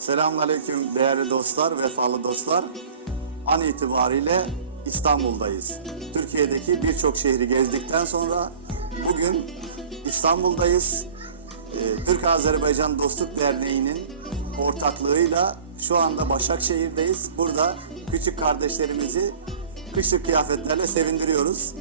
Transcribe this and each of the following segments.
Selamünaleyküm değerli dostlar, vefalı dostlar. An itibariyle İstanbul'dayız. Türkiye'deki birçok şehri gezdikten sonra bugün İstanbul'dayız. Ee, Türk-Azerbaycan Dostluk Derneği'nin ortaklığıyla şu anda Başakşehir'deyiz. Burada küçük kardeşlerimizi kışlık kıyafetlerle sevindiriyoruz.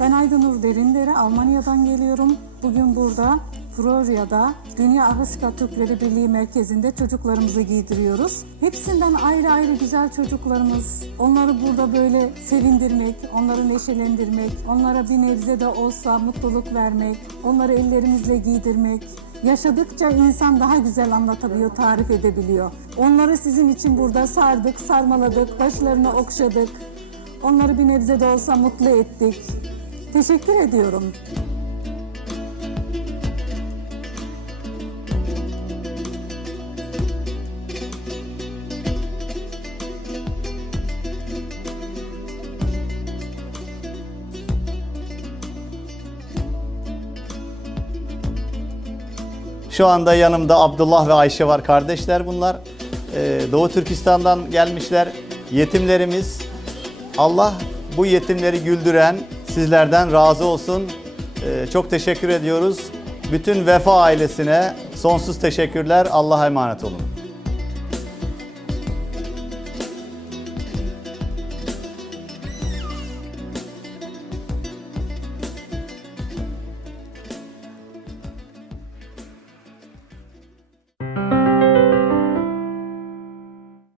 Ben Aydınur Derindere, Almanya'dan geliyorum. Bugün burada Florya'da Dünya Afrika Türkleri Birliği Merkezi'nde çocuklarımızı giydiriyoruz. Hepsinden ayrı ayrı güzel çocuklarımız. Onları burada böyle sevindirmek, onları neşelendirmek, onlara bir nebze de olsa mutluluk vermek, onları ellerimizle giydirmek. Yaşadıkça insan daha güzel anlatabiliyor, tarif edebiliyor. Onları sizin için burada sardık, sarmaladık, başlarını okşadık. Onları bir nebze de olsa mutlu ettik. Teşekkür ediyorum. Şu anda yanımda Abdullah ve Ayşe var. Kardeşler bunlar. Ee, Doğu Türkistan'dan gelmişler. Yetimlerimiz. Allah bu yetimleri güldüren sizlerden razı olsun. Ee, çok teşekkür ediyoruz. Bütün Vefa ailesine sonsuz teşekkürler. Allah'a emanet olun.